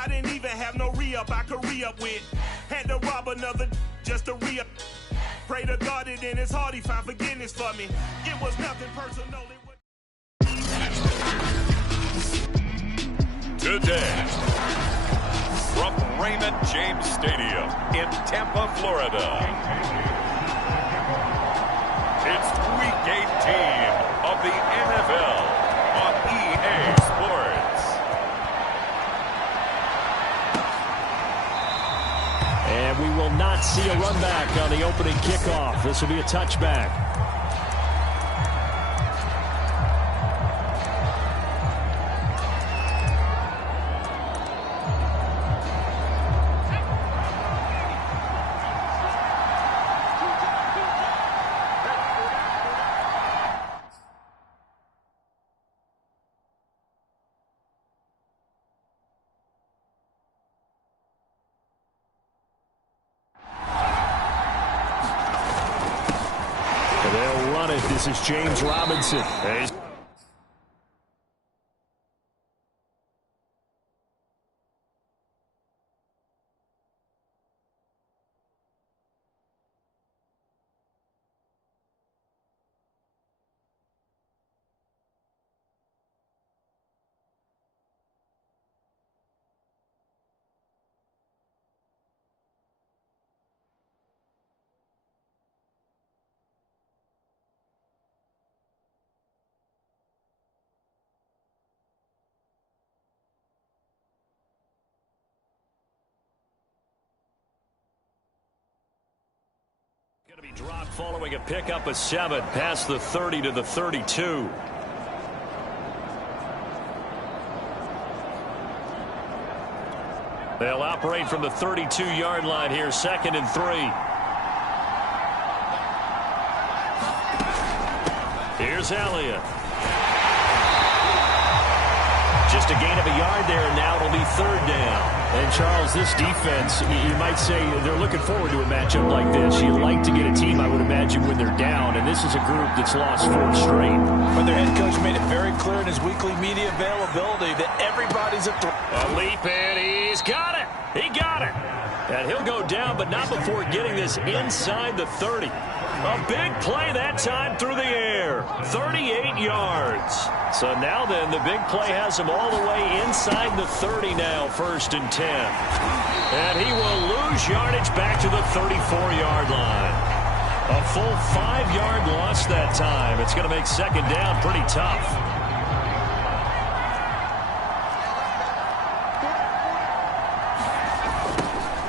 I didn't even have no re-up I could re-up with. Had to rob another just to re-up. Pray to God that in his heart he found forgiveness for me. It was nothing personal. Today, from Raymond James Stadium in Tampa, Florida, it's Week 18 of the NFL on EA Sports. And we will not see a run back on the opening kickoff. This will be a touchback. They'll run it. This is James Robinson. Going to be dropped following a pickup of 7 past the 30 to the 32. They'll operate from the 32-yard line here, 2nd and 3. Here's Elliott. Just a gain of a yard there, and now it'll be 3rd down. And, Charles, this defense, you might say they're looking forward to a matchup like this. You like to get a team, I would imagine, when they're down, and this is a group that's lost 4 straight. But their head coach made it very clear in his weekly media availability that everybody's a threat. A leap, and he's got it. He got it. And he'll go down, but not before getting this inside the 30. A big play that time through the air. 38 yards. So now then, the big play has him all the way inside the 30 now, 1st and 10. And he will lose yardage back to the 34-yard line. A full 5-yard loss that time. It's going to make 2nd down pretty tough.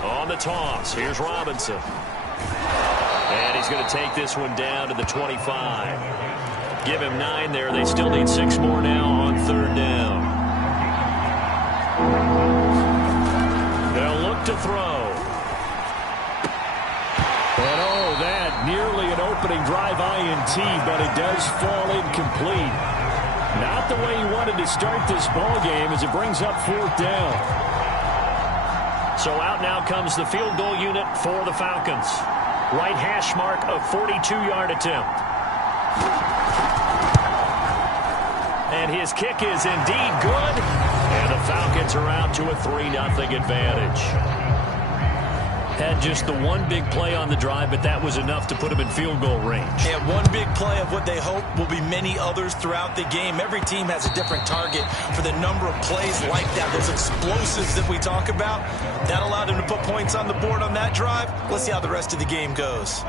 On the toss, here's Robinson. And he's going to take this one down to the 25. Give him 9 there. They still need 6 more now on 3rd down. They'll look to throw. And oh, that nearly an opening drive INT, but it does fall incomplete. Not the way he wanted to start this ball game as it brings up 4th down. So out now comes the field goal unit for the Falcons. Right hash mark, a 42-yard attempt. And his kick is indeed good. And the Falcons are out to a 3-0 advantage. Had just the one big play on the drive, but that was enough to put them in field goal range. Yeah, one big play of what they hope will be many others throughout the game. Every team has a different target for the number of plays like that, those explosives that we talk about. That allowed them to put points on the board on that drive. Let's see how the rest of the game goes.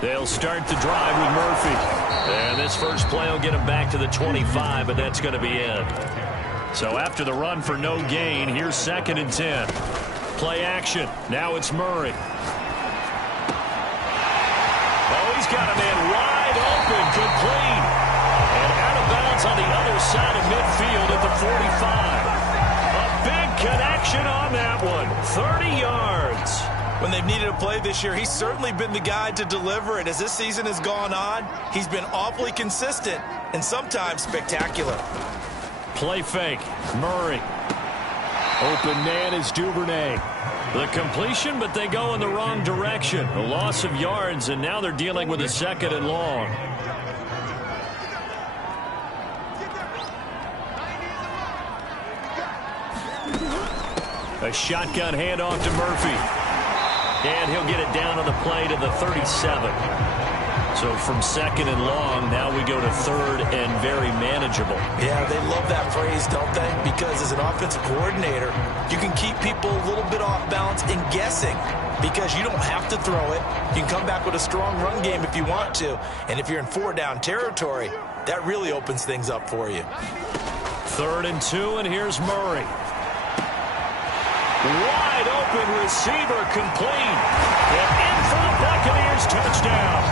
They'll start the drive with Murphy. And this first play will get him back to the 25, but that's going to be it. So after the run for no gain, here's 2nd and 10. Play action. Now it's Murray. Oh, he's got a man wide open, complete. And out of bounds on the other side of midfield at the 45. A big connection on that one. 30 yards. When they've needed a play this year, he's certainly been the guy to deliver. And as this season has gone on, he's been awfully consistent and sometimes spectacular. Play fake. Murray. Open man is Duvernay. The completion, but they go in the wrong direction. A loss of yards, and now they're dealing with a 2nd and long. A shotgun handoff to Murphy. And he'll get it down on the play to the 37. So from second and long, now we go to third and very manageable. Yeah, they love that phrase, don't they? Because as an offensive coordinator, you can keep people a little bit off balance and guessing because you don't have to throw it. You can come back with a strong run game if you want to. And if you're in 4-down territory, that really opens things up for you. 3rd and 2, and here's Murray. Wide open receiver complete. And in for the Buccaneers touchdown.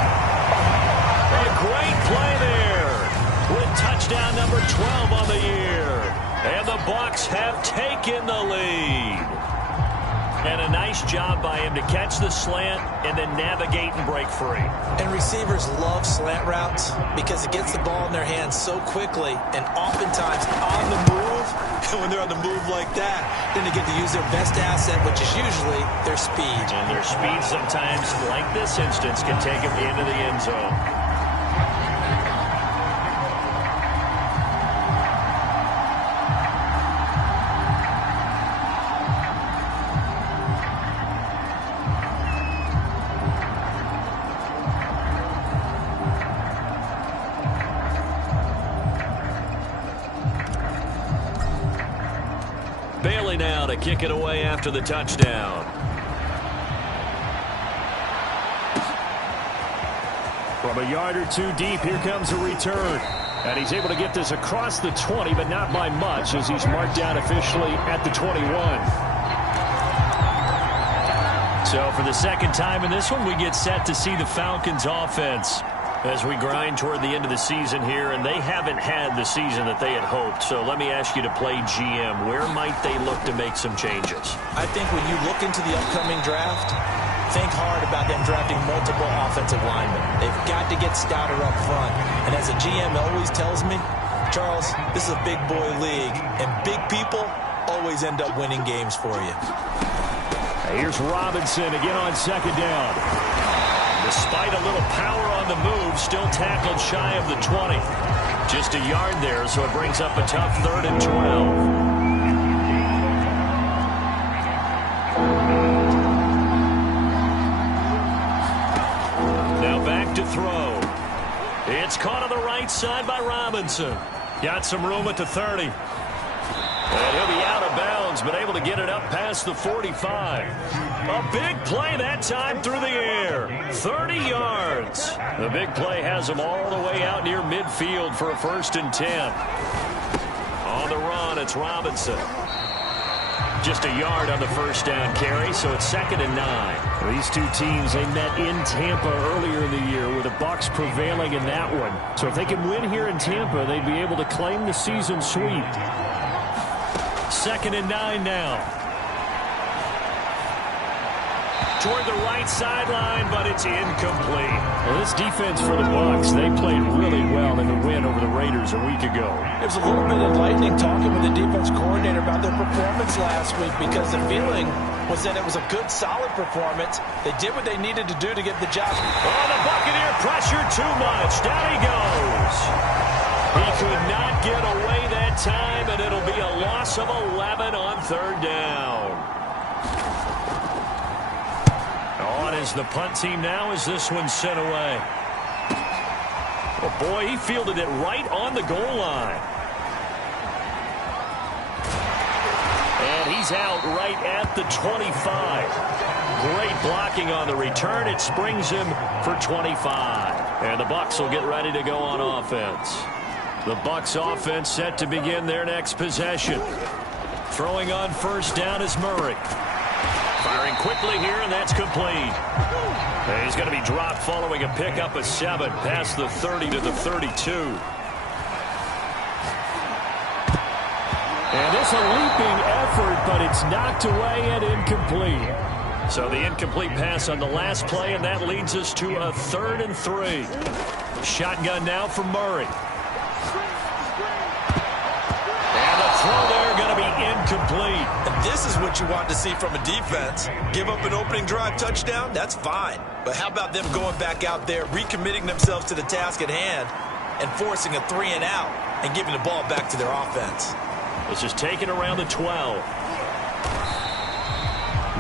A great play there with touchdown number 12 on the year. And the Bucs have taken the lead. And a nice job by him to catch the slant and then navigate and break free. And receivers love slant routes because it gets the ball in their hands so quickly and oftentimes on the move. And when they're on the move like that, then they get to use their best asset, which is usually their speed. And their speed sometimes, like this instance, can take them into the end zone. Bailey now to kick it away after the touchdown. From a yard or two deep, here comes a return. And he's able to get this across the 20, but not by much as he's marked down officially at the 21. So for the second time in this one, we get set to see the Falcons offense as we grind toward the end of the season here, and they haven't had the season that they had hoped. So let me ask you to play GM. Where might they look to make some changes? I think when you look into the upcoming draft, think hard about them drafting multiple offensive linemen. They've got to get stouter up front. And as a GM always tells me, Charles, this is a big boy league, and big people always end up winning games for you. Here's Robinson again on second down. Despite a little power on the move, still tackled shy of the 20. Just a yard there, so it brings up a tough 3rd and 12. Now back to throw. It's caught on the right side by Robinson. Got some room at the 30. And he'll be out of bounds, but able to get it up past the 45. A big play that time through the air. 30 yards. The big play has him all the way out near midfield for a 1st and 10. On the run, it's Robinson. Just a yard on the 1st down carry, so it's 2nd and 9. These two teams, they met in Tampa earlier in the year with the Bucs prevailing in that one. So if they can win here in Tampa, they'd be able to claim the season sweep. 2nd and 9 now. Toward the right sideline, but it's incomplete. Well, this defense for the Bucs, they played really well in the win over the Raiders a week ago. It was a little bit enlightening talking with the defense coordinator about their performance last week because the feeling was that it was a good, solid performance. They did what they needed to do to get the job. Oh, the Buccaneer pressure too much. Down he goes. He could not get away that time, and it'll be a loss of 11 on 3rd down. On is the punt team now as this one's sent away. Oh, boy, he fielded it right on the goal line. And he's out right at the 25. Great blocking on the return. It springs him for 25. And the Bucs will get ready to go on offense. The Bucs offense set to begin their next possession. Throwing on 1st down is Murray. Firing quickly here, and that's complete. And he's going to be dropped following a pickup of 7 past the 30 to the 32. And this a leaping effort, but it's knocked away and incomplete. So the incomplete pass on the last play, and that leads us to a 3rd and 3. Shotgun now for Murray. And the throw there going to be incomplete. And this is what you want to see from a defense. Give up an opening drive touchdown, that's fine. But how about them going back out there, recommitting themselves to the task at hand, and forcing a 3 and out, and giving the ball back to their offense. This is taken around the 12.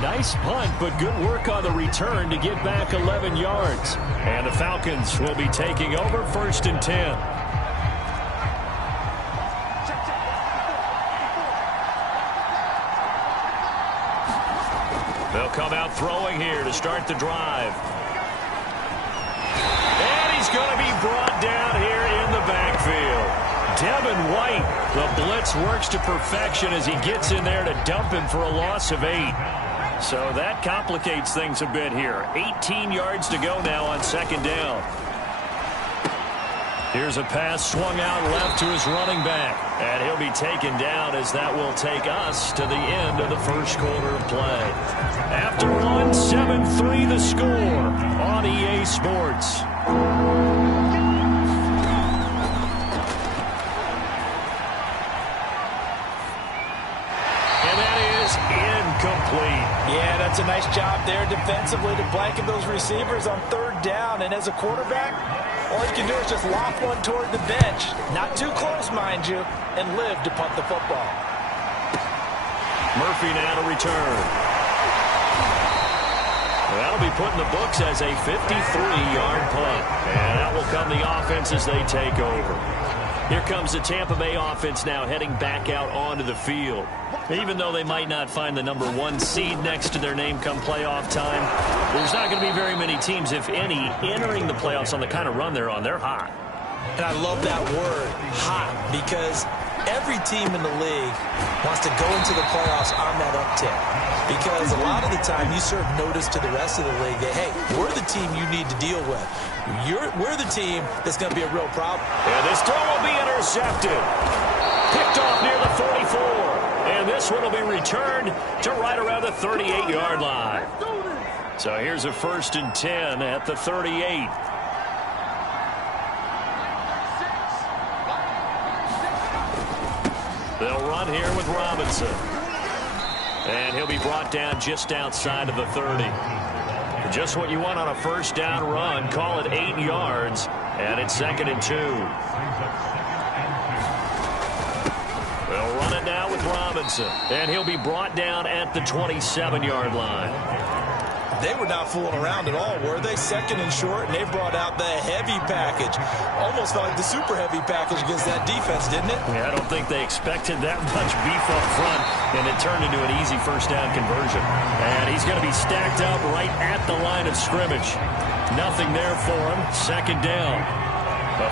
Nice punt, but good work on the return to get back 11 yards. And the Falcons will be taking over 1st and 10. They'll come out throwing here to start the drive. And he's going to be brought down here in the backfield. Devin White, the blitz works to perfection as he gets in there to dump him for a loss of 8. So that complicates things a bit here. 18 yards to go now on 2nd down. Here's a pass swung out left to his running back. And he'll be taken down as that will take us to the end of the first quarter of play. After one, 7-3 the score on EA Sports. And that is incomplete. Yeah, that's a nice job there defensively to blanket those receivers on 3rd down. And as a quarterback, all you can do is just loft one toward the bench. Not too close, mind you, and live to punt the football. Murphy now to return. That'll be put in the books as a 53-yard punt. And that will come the offense as they take over. Here comes the Tampa Bay offense now heading back out onto the field. Even though they might not find the number 1 seed next to their name come playoff time, there's not going to be very many teams, if any, entering the playoffs on the kind of run they're on. They're hot. And I love that word, hot, because every team in the league wants to go into the playoffs on that uptick. Because a lot of the time you serve notice to the rest of the league that, hey, we're the team you need to deal with. We're the team that's going to be a real problem. And this throw will be intercepted. Picked off near the 44. And this one will be returned to right around the 38-yard line. So here's a 1st and 10 at the 38. They'll run here with Robinson. And he'll be brought down just outside of the 30. Just what you want on a 1st down run. Call it 8 yards. And it's 2nd and 2. They'll run it now with Robinson. And he'll be brought down at the 27-yard line. They were not fooling around at all, were they? 2nd and short, and they brought out the heavy package. Almost felt like the super heavy package against that defense, didn't it? Yeah, I don't think they expected that much beef up front, and it turned into an easy 1st down conversion. And he's going to be stacked up right at the line of scrimmage. Nothing there for him. 2nd down.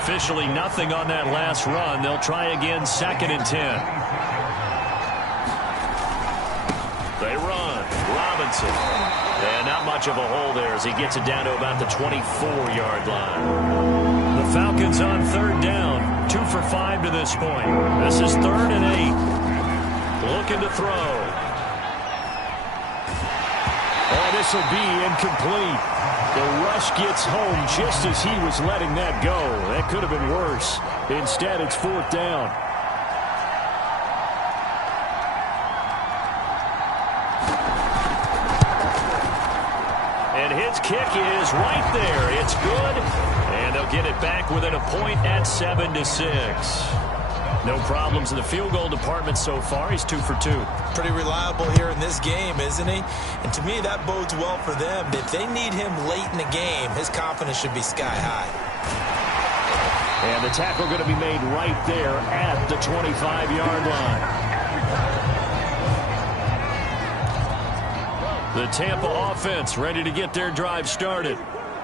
Officially nothing on that last run. They'll try again 2nd and 10. They run. Robinson. And not much of a hole there as he gets it down to about the 24-yard line. The Falcons on 3rd down. 2 for 5 to this point. This is 3rd and 8. Looking to throw. Oh, this will be incomplete. The rush gets home just as he was letting that go. That could have been worse. Instead, it's 4th down. And his kick is right there. It's good. And they'll get it back within a point at 7-6. No problems in the field goal department so far. He's 2 for 2. Pretty reliable here in this game, isn't he? And to me, that bodes well for them. If they need him late in the game, his confidence should be sky high. And the tackle going to be made right there at the 25-yard line. The Tampa offense ready to get their drive started.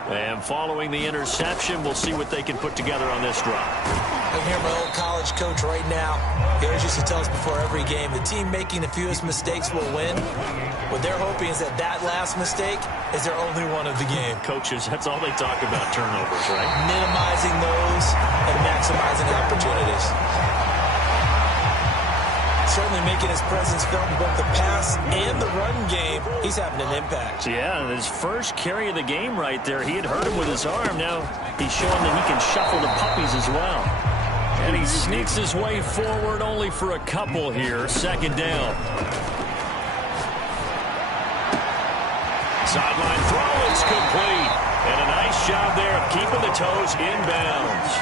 And following the interception, we'll see what they can put together on this drive. I hear my old college coach right now. He always used to tell us before every game, the team making the fewest mistakes will win. What they're hoping is that that last mistake is their only one of the game. Coaches, that's all they talk about, turnovers, right? Minimizing those and maximizing opportunities. Certainly making his presence felt in both the pass and the run game. He's having an impact. Yeah, his first carry of the game right there, he had hurt him with his arm. Now he's showing that he can shuffle the puppies as well. And he sneaks his way forward only for a couple here. 2nd down. Sideline throw is complete. And a nice job there of keeping the toes inbounds.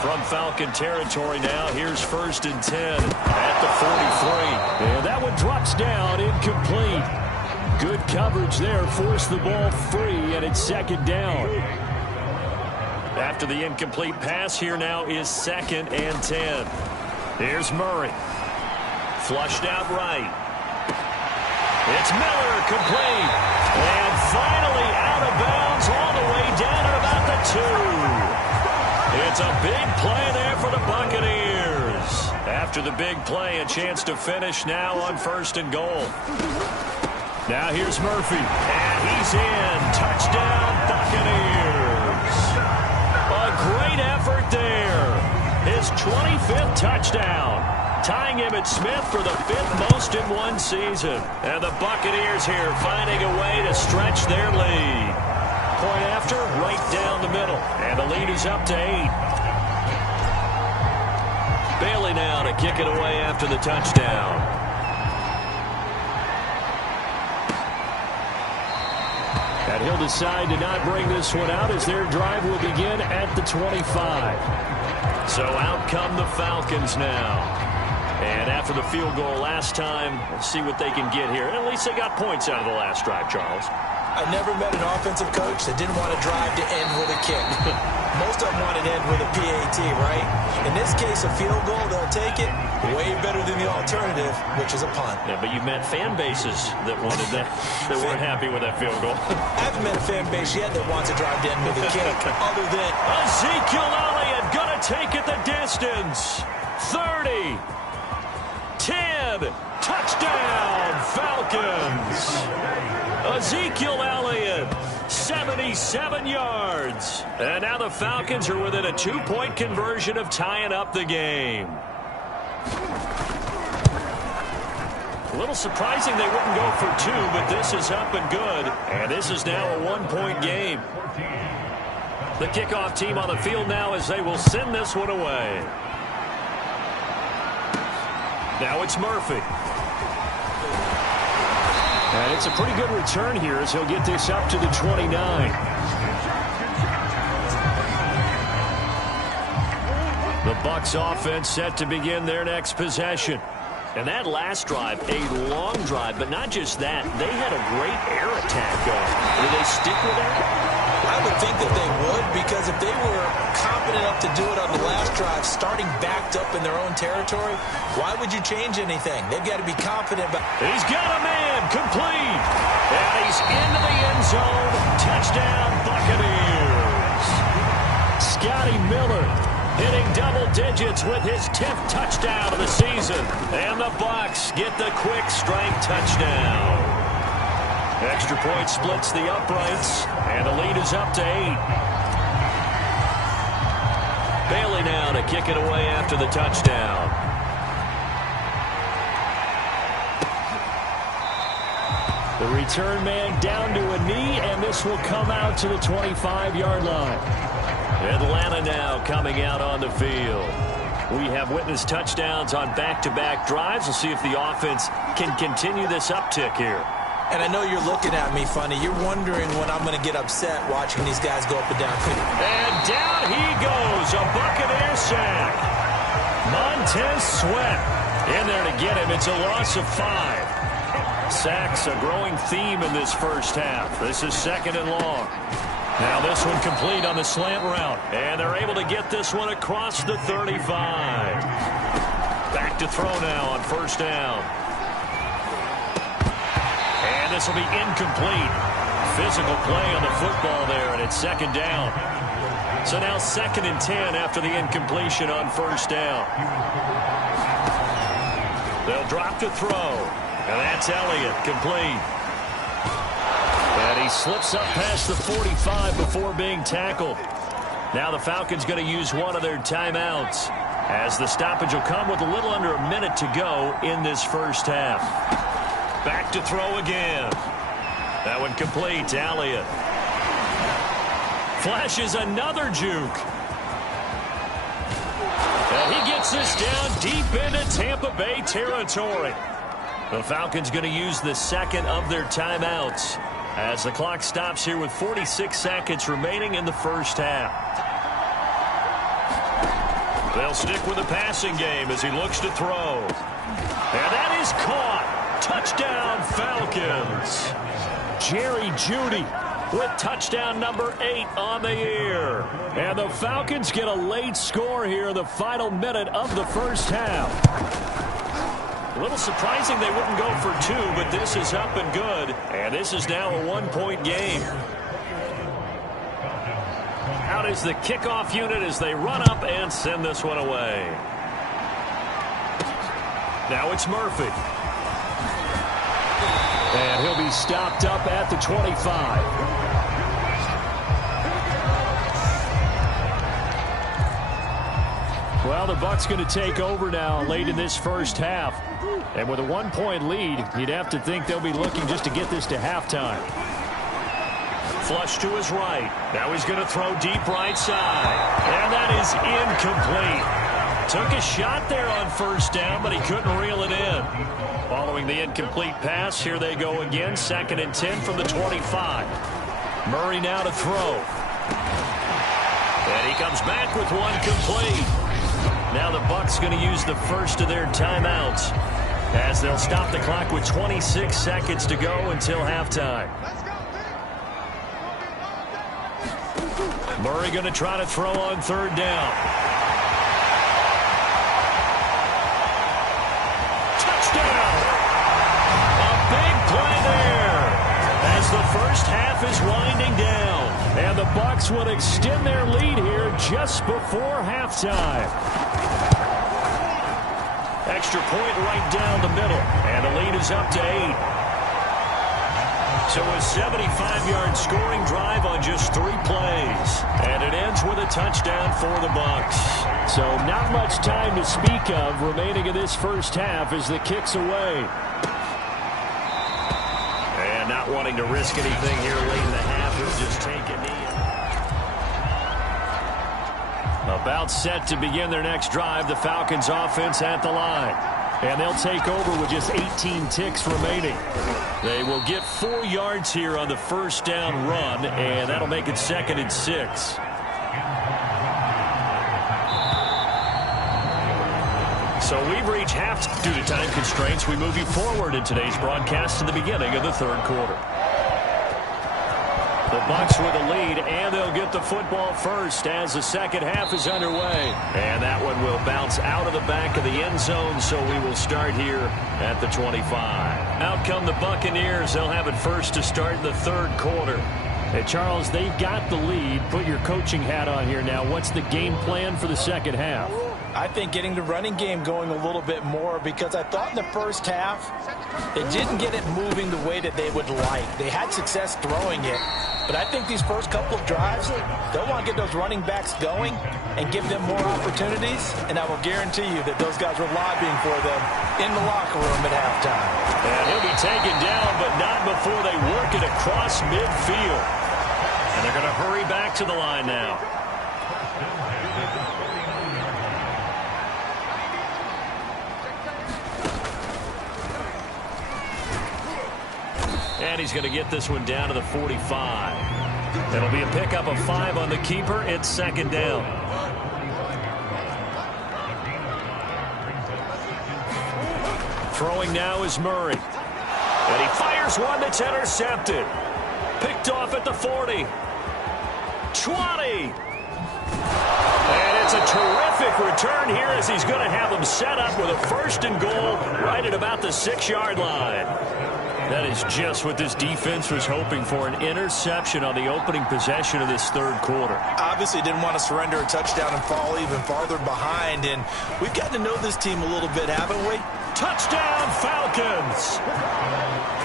From Falcon territory now, here's 1st and 10 at the 43. And that one drops down incomplete. Good coverage there. Forced the ball free, and it's second down. After the incomplete pass, here now is 2nd and 10. Here's Murray. Flushed out right. It's Miller, complete. And finally out of bounds all the way down at about the 2. It's a big play there for the Buccaneers. After the big play, a chance to finish now on 1st and goal. Now here's Murphy. And he's in. Touchdown, Buccaneers. A great effort there. His 25th touchdown. Tying Emmitt Smith for the 5th most in one season. And the Buccaneers here finding a way to stretch their lead. Point after, right down the middle. And the lead is up to 8. Bailey now to kick it away after the touchdown. And he'll decide to not bring this one out as their drive will begin at the 25. So out come the Falcons now. And after the field goal last time, we'll see what they can get here. And at least they got points out of the last drive, Charles. I never met an offensive coach that didn't want to drive to end with a kick. Most of them want to end with a PAT, right? In this case, a field goal, they'll take it. Way better than the alternative, which is a punt. Yeah, but you met fan bases that wanted that, that weren't happy with that field goal. I haven't met a fan base yet that wants to drive to end with a kick, other than Ezekiel Elliott gonna take it the distance. 30. 10. Touchdown, Falcons. Ezekiel Elliott, 77 yards. And now the Falcons are within a 2-point conversion of tying up the game. A little surprising they wouldn't go for 2, but this is up and good. And this is now a 1-point game. The kickoff team on the field now as they will send this one away. Now it's Murphy. And it's a pretty good return here as he'll get this up to the 29. The Bucs offense set to begin their next possession. And that last drive, a long drive, but not just that. They had a great air attack going. Will they stick with that? I would think that they would, because if they were confident enough to do it on the last drive, starting backed up in their own territory, why would you change anything? They've got to be confident. He's got a man, complete. And he's into the end zone. Touchdown, Buccaneers. Scotty Miller hitting double digits with his 10th touchdown of the season. And the Bucs get the quick strike touchdown. Extra point splits the uprights, and the lead is up to 8. Bailey now to kick it away after the touchdown. The return man down to a knee, and this will come out to the 25-yard line. Atlanta now coming out on the field. We have witnessed touchdowns on back-to-back drives. We'll see if the offense can continue this uptick here. And I know you're looking at me funny. You're wondering when I'm going to get upset watching these guys go up and down. And down he goes. A Buccaneer sack. Montez Sweat in there to get him. It's a loss of 5. Sacks a growing theme in this first half. This is 2nd and long. Now this one complete on the slant route. And they're able to get this one across the 35. Back to throw now on 1st down. And this will be incomplete. Physical play on the football there, and it's 2nd down. So now 2nd and 10 after the incompletion on 1st down. They'll drop to throw. And that's Elliott, complete. And he slips up past the 45 before being tackled. Now the Falcons going to use one of their timeouts, as the stoppage will come with a little under a minute to go in this first half. Back to throw again. That one complete. Elliott flashes another juke. And he gets this down deep into Tampa Bay territory. The Falcons going to use the 2nd of their timeouts as the clock stops here with 46 seconds remaining in the first half. They'll stick with the passing game as he looks to throw. And that is caught. Touchdown, Falcons. Jerry Jeudy with touchdown number 8 on the year. And the Falcons get a late score here in the final minute of the first half. A little surprising they wouldn't go for 2, but this is up and good. And this is now a 1-point game. Out is the kickoff unit as they run up and send this one away. Now it's Murphy. And he'll be stopped up at the 25. Well, the Bucs going to take over now late in this first half. And with a 1-point lead, you'd have to think they'll be looking just to get this to halftime. Flush to his right. Now he's going to throw deep right side. And that is incomplete. Took a shot there on first down, but he couldn't reel it in. Following the incomplete pass, here they go again. 2nd and 10 from the 25. Murray now to throw. And he comes back with one complete. Now the Bucs going to use the first of their timeouts as they'll stop the clock with 26 seconds to go until halftime. Murray going to try to throw on 3rd down. Touchdown! A big play there as the first half is winding down. And the Bucs will extend their lead here just before halftime. Extra point right down the middle. And the lead is up to 8. So a 75-yard scoring drive on just 3 plays. And it ends with a touchdown for the Bucs. So not much time to speak of remaining in this first half as the kick's away. And not wanting to risk anything here late in the half, he'll just take a knee. About set to begin their next drive, the Falcons offense at the line. And they'll take over with just 18 ticks remaining. They will get 4 yards here on the first down run, and that'll make it 2nd and 6. So we've reached half. Due to time constraints, we move you forward in today's broadcast to the beginning of the 3rd quarter. The Bucs with a lead, and they'll get the football first as the second half is underway. And that one will bounce out of the back of the end zone, so we will start here at the 25. Out come the Buccaneers. They'll have it first to start the 3rd quarter. Hey, Charles, they've got the lead. Put your coaching hat on here now. What's the game plan for the second half? I think getting the running game going a little bit more, because I thought in the first half they didn't get it moving the way that they would like. They had success throwing it, but I think these first couple of drives, they'll want to get those running backs going and give them more opportunities, and I will guarantee you that those guys were lobbying for them in the locker room at halftime. And he'll be taken down, but not before they work it across midfield. And they're going to hurry back to the line now. And he's going to get this one down to the 45. It'll be a pickup of 5 on the keeper. It's 2nd down. Throwing now is Murray. And he fires one that's intercepted. Picked off at the 40. 20. And it's a terrific return here as he's going to have them set up with a 1st and goal right at about the 6-yard line. That is just what this defense was hoping for, an interception on the opening possession of this 3rd quarter. Obviously didn't want to surrender a touchdown and fall even farther behind, and we've gotten to know this team a little bit, haven't we? Touchdown, Falcons!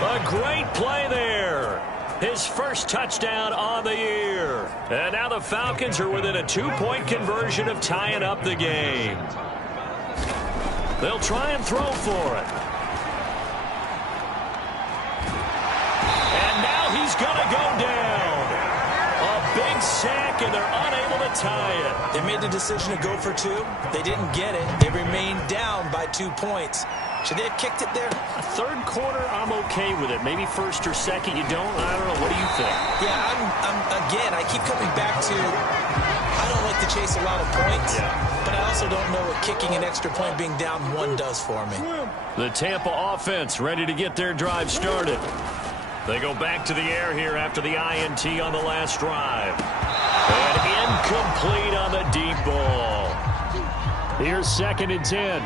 A great play there. His first touchdown on the year. And now the Falcons are within a 2-point conversion of tying up the game. They'll try and throw for it. He's going to go down. A big sack, and they're unable to tie it. They made the decision to go for 2. They didn't get it. They remained down by 2 points. Should they have kicked it there? A 3rd quarter, I'm okay with it. Maybe 1st or 2nd, you don't. I don't know. What do you think? Yeah, again, I keep coming back to I don't like to chase a lot of points. Yeah. but I also don't know what kicking an extra point being down 1 does for me. The Tampa offense ready to get their drive started. They go back to the air here after the INT on the last drive. And incomplete on the deep ball. Here's 2nd and 10.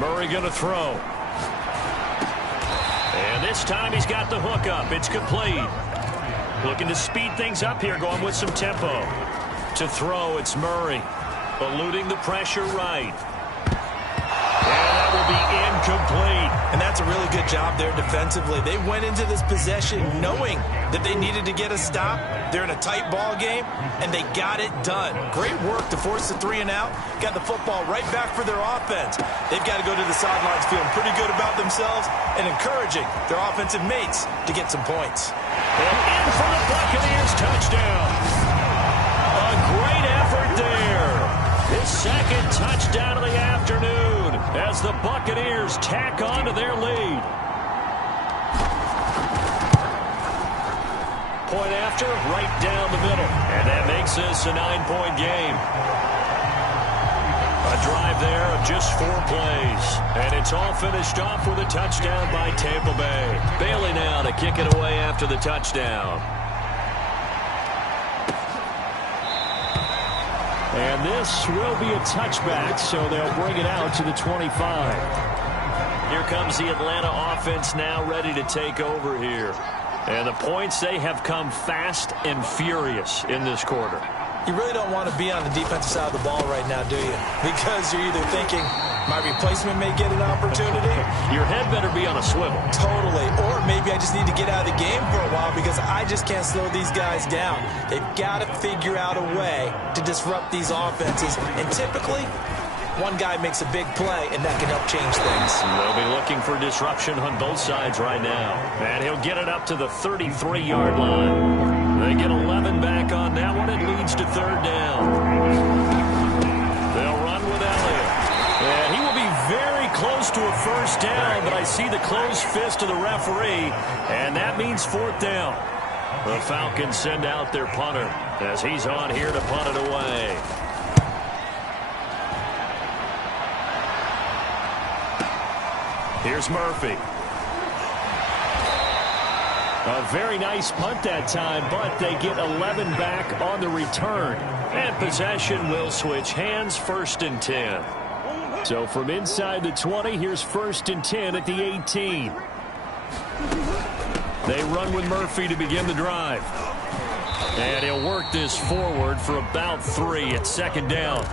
Murray going to throw. And this time he's got the hook up. It's complete. Looking to speed things up here, going with some tempo. To throw, it's Murray. Eluding the pressure right. And that will be incomplete. And that's a really good job there defensively. They went into this possession knowing that they needed to get a stop. They're in a tight ball game, and they got it done. Great work to force the 3 and out. Got the football right back for their offense. They've got to go to the sidelines feeling pretty good about themselves and encouraging their offensive mates to get some points. And in for the Buccaneers touchdown. A great effort there. His 2nd touchdown of the afternoon as the Buccaneers tack on to their lead. Point after, right down the middle. And that makes this a 9-point game. A drive there of just 4 plays. And it's all finished off with a touchdown by Tampa Bay. Bailey now to kick it away after the touchdown. And this will be a touchback, so they'll bring it out to the 25. Here comes the Atlanta offense now ready to take over here. And the points, they have come fast and furious in this quarter. You really don't want to be on the defensive side of the ball right now, do you? Because you're either thinking, my replacement may get an opportunity. Your head better be on a swivel. Totally. Or maybe I just need to get out of the game for a while because I just can't slow these guys down. They've got to figure out a way to disrupt these offenses. And typically, one guy makes a big play, and that can help change things. They'll be looking for disruption on both sides right now. And he'll get it up to the 33-yard line. They get 11 back on that one. It leads to 3rd down. They'll run with Elliott. And he will be very close to a 1st down, but I see the closed fist of the referee, and that means 4th down. The Falcons send out their punter as he's on here to punt it away. Here's Murphy. A very nice punt that time, but they get 11 back on the return. And possession will switch hands, 1st and 10. So from inside the 20, here's 1st and 10 at the 18. They run with Murphy to begin the drive. And he'll work this forward for about 3 at 2nd down.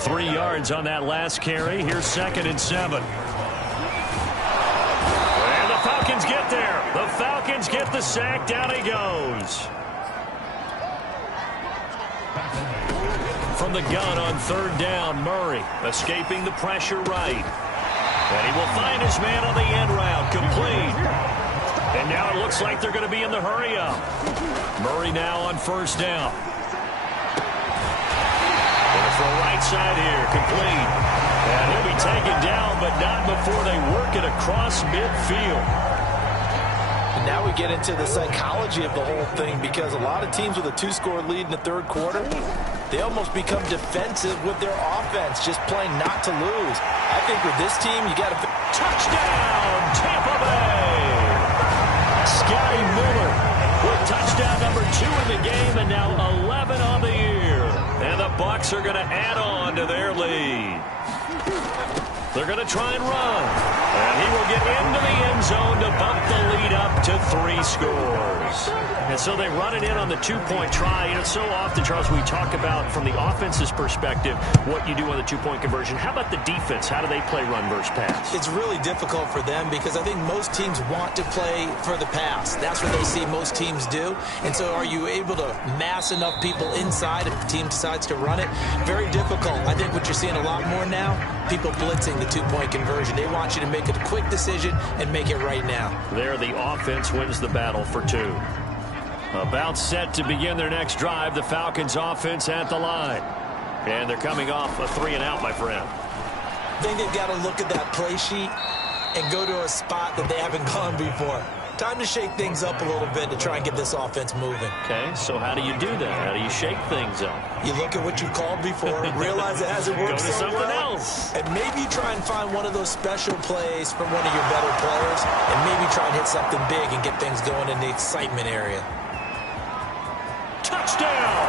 3 yards on that last carry. Here's 2nd and 7. And the Falcons get there. The Falcons get the sack. Down he goes. From the gun on 3rd down, Murray escaping the pressure right. And he will find his man on the end route. Complete. And now it looks like they're going to be in the hurry up. Murray now on 1st down. Going for a right side here. Complete. And he'll be taken down, but not before they work it across midfield. And now we get into the psychology of the whole thing because a lot of teams with a 2-score lead in the 3rd quarter, they almost become defensive with their offense, just playing not to lose. I think with this team, you got to... Touchdown, Tampa Bay! Scotty Miller with touchdown number 2 in the game, and now 11 on the year. And the Bucs are going to add on to their lead. They're going to try and run. And he will get into the end zone to bump the lead up to 3 scores. And so they run it in on the 2-point try. You know, so often, Charles, we talk about from the offense's perspective what you do on the 2-point conversion. How about the defense? How do they play run versus pass? It's really difficult for them because I think most teams want to play for the pass. That's what they see most teams do. And so are you able to mass enough people inside if the team decides to run it? Very difficult. I think what you're seeing a lot more now, people blitzing the 2-point conversion. They want you to make a quick decision and make it right now. There, the offense wins the battle for 2. About set to begin their next drive, the Falcons offense at the line. And they're coming off a 3 and out, my friend. I think they've got to look at that play sheet and go to a spot that they haven't gone before. Time to shake things up a little bit to try and get this offense moving. Okay, so how do you do that? How do you shake things up? You look at what you called before, realize it hasn't worked Go to so something well, else. and maybe try and find one of those special plays from one of your better players, and maybe try and hit something big and get things going in the excitement area. Touchdown!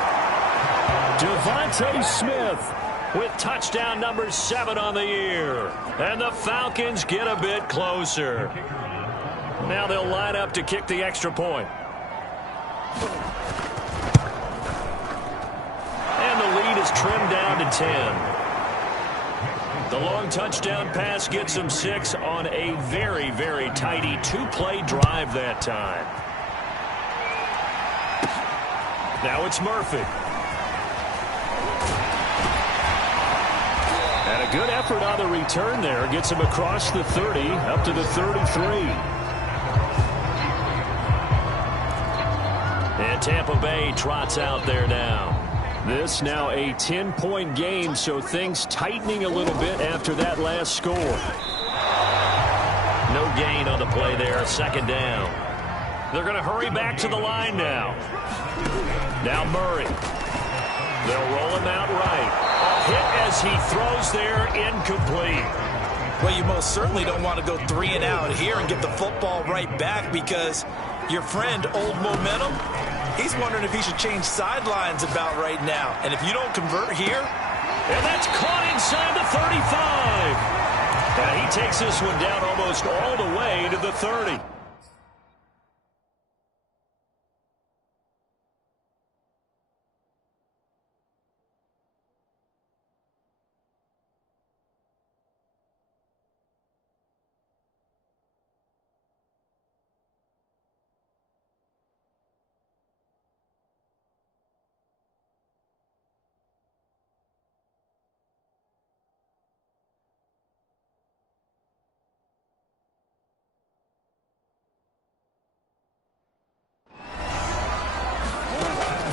Devontae Smith with touchdown number 7 on the year. And the Falcons get a bit closer. Now they'll line up to kick the extra point. And the lead is trimmed down to 10. The long touchdown pass gets them 6 on a very, very tidy 2-play drive that time. Now it's Murphy. And a good effort on the return there. Gets him across the 30, up to the 33. And Tampa Bay trots out there now. This now a 10-point game, so things tightening a little bit after that last score. No gain on the play there, second down. They're going to hurry back to the line now. Now Murray. They'll roll him out right. A hit as he throws there, incomplete. Well, you most certainly don't want to go 3 and out here and get the football right back, because your friend, Old Momentum, he's wondering if he should change sidelines about right now. And if you don't convert here. And that's caught inside the 35. And he takes this one down almost all the way to the 30.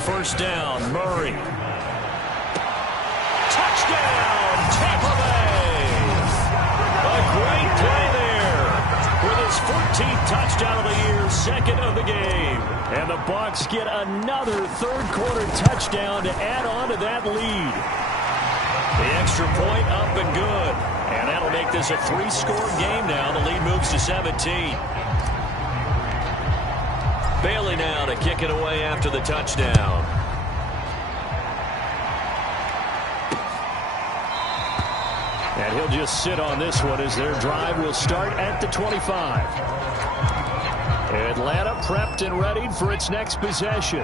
First down, Murray. Touchdown, Tampa Bay. A great play there. With his 14th touchdown of the year, second of the game. And the Bucs get another third-quarter touchdown to add on to that lead. The extra point up and good. And that'll make this a 3-score game now. The lead moves to 17. Bailey now to kick it away after the touchdown. And he'll just sit on this one as their drive will start at the 25. Atlanta prepped and ready for its next possession.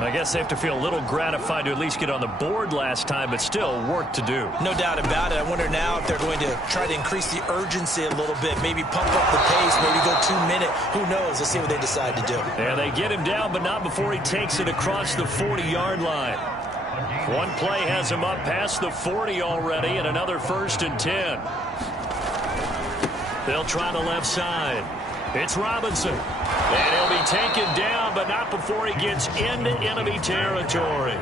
I guess they have to feel a little gratified to at least get on the board last time, but still work to do. No doubt about it. I wonder now if they're going to try to increase the urgency a little bit, maybe pump up the pace, maybe go 2-minute. Who knows? Let's see what they decide to do. And they get him down, but not before he takes it across the 40-yard line. One play has him up past the 40 already, and another 1st and 10. They'll try the left side. It's Robinson. And he'll be taken down, but not before he gets into enemy territory.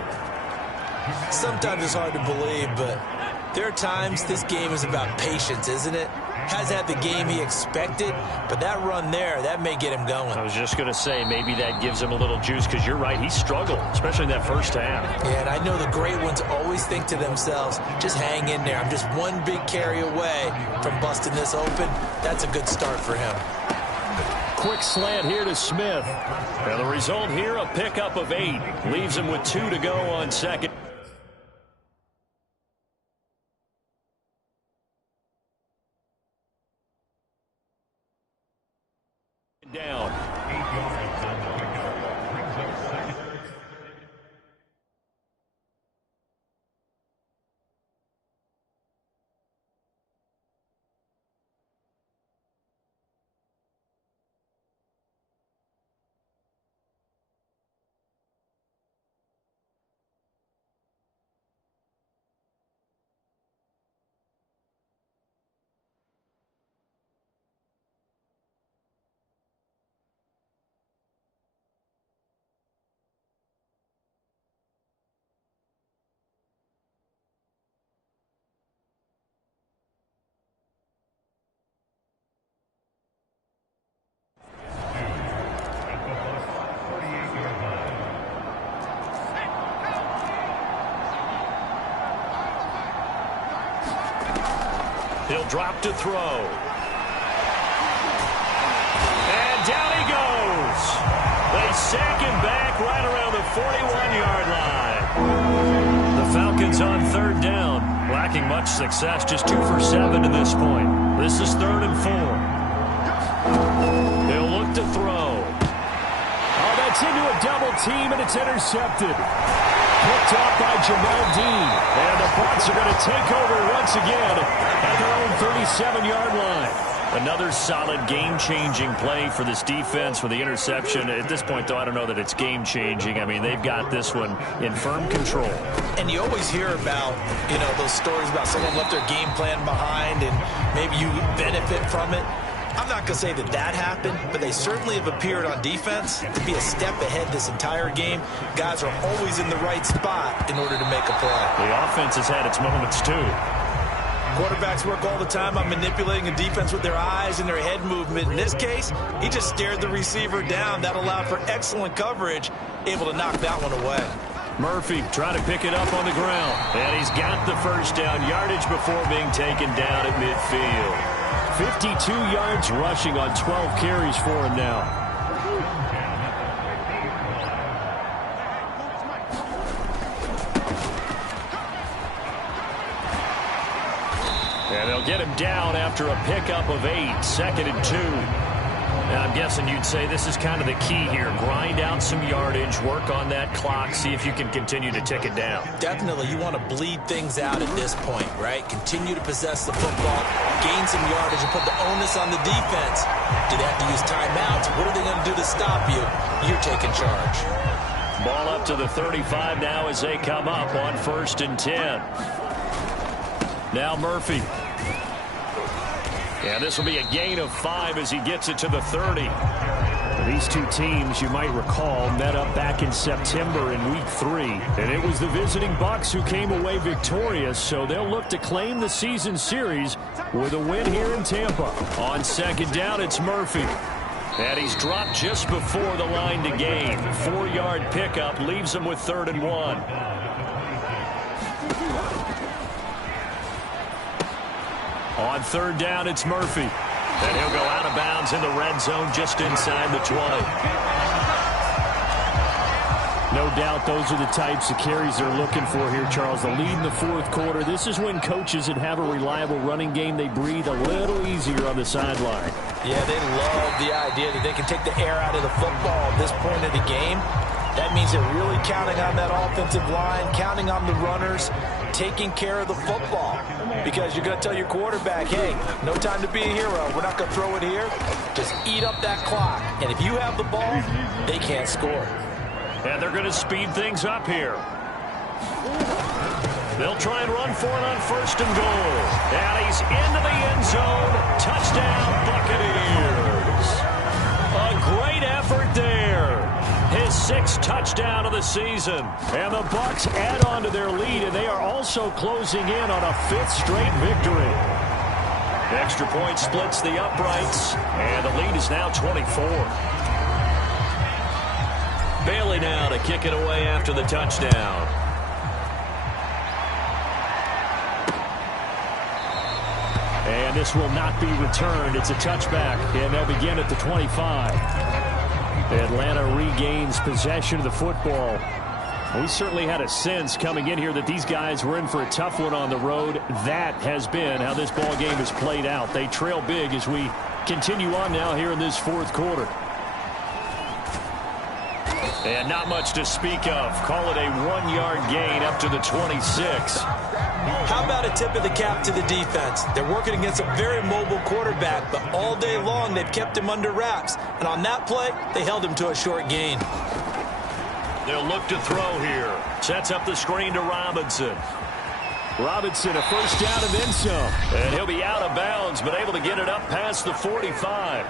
Sometimes it's hard to believe, but there are times this game is about patience, isn't it? Has had the game he expected, but that run there, that may get him going. I was just going to say, maybe that gives him a little juice, because you're right, he struggled, especially in that first half. Yeah, and I know the great ones always think to themselves, just hang in there. I'm just one big carry away from busting this open. That's a good start for him. Quick slant here to Smith. And the result here, a pickup of 8. Leaves him with 2 to go on second. Down. He'll drop to throw. And down he goes. They sack him back right around the 41-yard line. The Falcons on third down, lacking much success, just 2 for 7 to this point. This is 3rd and 4. He'll look to throw. Oh, that's into a double team, and it's intercepted. Picked off by Jamel Dean. And the Bucs are going to take over once again at their own 37-yard line. Another solid game-changing play for this defense with the interception. At this point, though, I don't know that it's game-changing. I mean, they've got this one in firm control. And you always hear about, those stories about someone left their game plan behind and maybe you benefit from it. I'm not going to say that that happened, but they certainly have appeared on defense to be a step ahead this entire game. Guys are always in the right spot in order to make a play. The offense has had its moments, too. Quarterbacks work all the time on manipulating a defense with their eyes and their head movement. In this case, he just stared the receiver down. That allowed for excellent coverage, able to knock that one away. Murphy trying to pick it up on the ground. And he's got the first down yardage before being taken down at midfield. 52 yards rushing on 12 carries for him now. And they'll get him down after a pickup of 8, 2nd and 2. And I'm guessing you'd say this is kind of the key here. Grind out some yardage, work on that clock, see if you can continue to tick it down. Definitely, you want to bleed things out at this point, right? Continue to possess the football, gain some yardage, and put the onus on the defense. Do they have to use timeouts? What are they going to do to stop you? You're taking charge. Ball up to the 35 now as they come up on 1st and 10. Now Murphy. And this will be a gain of 5 as he gets it to the 30. These two teams, you might recall, met up back in September in Week 3. And it was the visiting Bucs who came away victorious, so they'll look to claim the season series with a win here in Tampa. On 2nd down, it's Murphy. And he's dropped just before the line to gain. 4-yard pickup leaves him with 3rd and 1. On 3rd down, it's Murphy. And he'll go out of bounds in the red zone just inside the 20. No doubt those are the types of carries they're looking for here, Charles. The lead in the 4th quarter. This is when coaches that have a reliable running game, they breathe a little easier on the sideline. Yeah, they love the idea that they can take the air out of the football at this point of the game. That means they're really counting on that offensive line, counting on the runners, taking care of the football. Because you're going to tell your quarterback, hey, no time to be a hero. We're not going to throw it here. Just eat up that clock. And if you have the ball, they can't score. And they're going to speed things up here. They'll try and run for it on 1st and goal. And he's into the end zone. Touchdown, Buccaneers. A great effort there. His 6th touchdown of the season. And the Bucs add on to their lead, and they are also closing in on a 5th straight victory. Extra point splits the uprights, and the lead is now 24. Bailey now to kick it away after the touchdown. And this will not be returned. It's a touchback, and they'll begin at the 25. Atlanta regains possession of the football. We certainly had a sense coming in here that these guys were in for a tough one on the road. That has been how this ball game has played out. They trail big as we continue on now here in this 4th quarter. And not much to speak of. Call it a 1-yard gain up to the 26. How about a tip of the cap to the defense? They're working against a very mobile quarterback, but all day long they've kept him under wraps. And on that play, they held him to a short gain. They'll look to throw here. Sets up the screen to Robinson. Robinson, a 1st down and then some. And he'll be out of bounds, but able to get it up past the 45.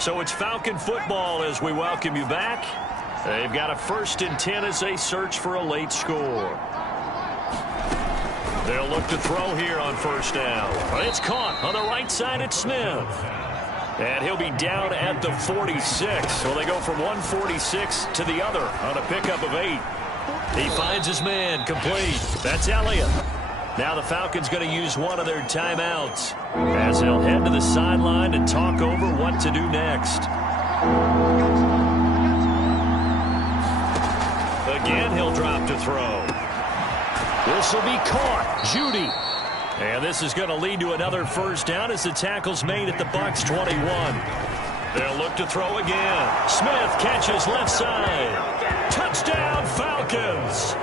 So it's Falcon football as we welcome you back. They've got a 1st and 10 as they search for a late score. They'll look to throw here on 1st down. It's caught on the right side at Smith. And he'll be down at the 46. So they go from 146 to the other on a pickup of 8. He finds his man complete. That's Elliott. Now the Falcons going to use one of their timeouts as they'll head to the sideline and talk over what to do next. Again, he'll drop to throw. This will be caught. Judy. And this is going to lead to another first down as the tackle's made at the Bucs 21. They'll look to throw again. Smith catches left side. Touchdown, Falcons.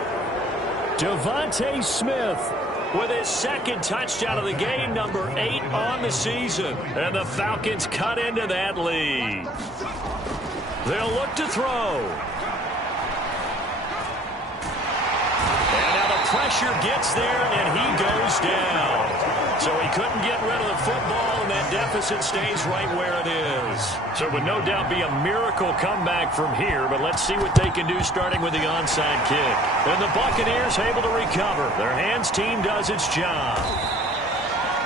Devontae Smith with his second touchdown of the game, number 8 on the season. And the Falcons cut into that lead. They'll look to throw. And now the pressure gets there, and he goes down. So he couldn't get rid of the football, and that deficit stays right where it is. So it would no doubt be a miracle comeback from here, but let's see what they can do starting with the onside kick. And the Buccaneers able to recover. Their hands team does its job.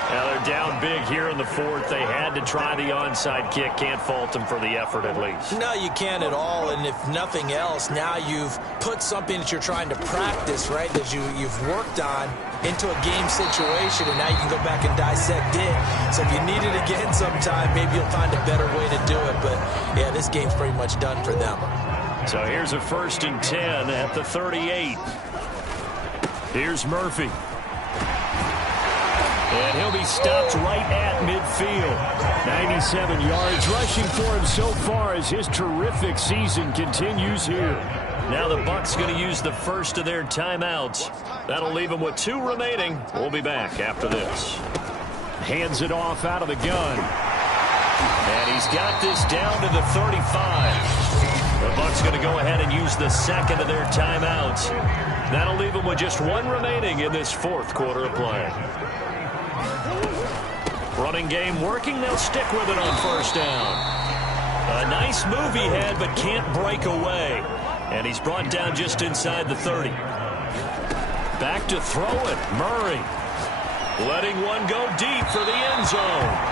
Now they're down big here in the fourth. They had to try the onside kick. Can't fault them for the effort at least. No, you can't at all. And if nothing else, now you've put something that you're trying to practice, right, that you've worked on into a game situation, and now you can go back and dissect it. So if you need it again sometime, maybe you'll find a better way to do it. But, yeah, this game's pretty much done for them. So here's a 1st and 10 at the 38. Here's Murphy. And he'll be stopped right at midfield. 97 yards rushing for him so far as his terrific season continues here. Now the Bucs going to use the first of their timeouts. That'll leave them with 2 remaining. We'll be back after this. Hands it off out of the gun. And he's got this down to the 35. The Bucs going to go ahead and use the second of their timeouts. That'll leave them with just 1 remaining in this 4th quarter of play. Running game working. They'll stick with it on 1st down. A nice move he had, but can't break away. And he's brought down just inside the 30. Back to throw it. Murray letting one go deep for the end zone.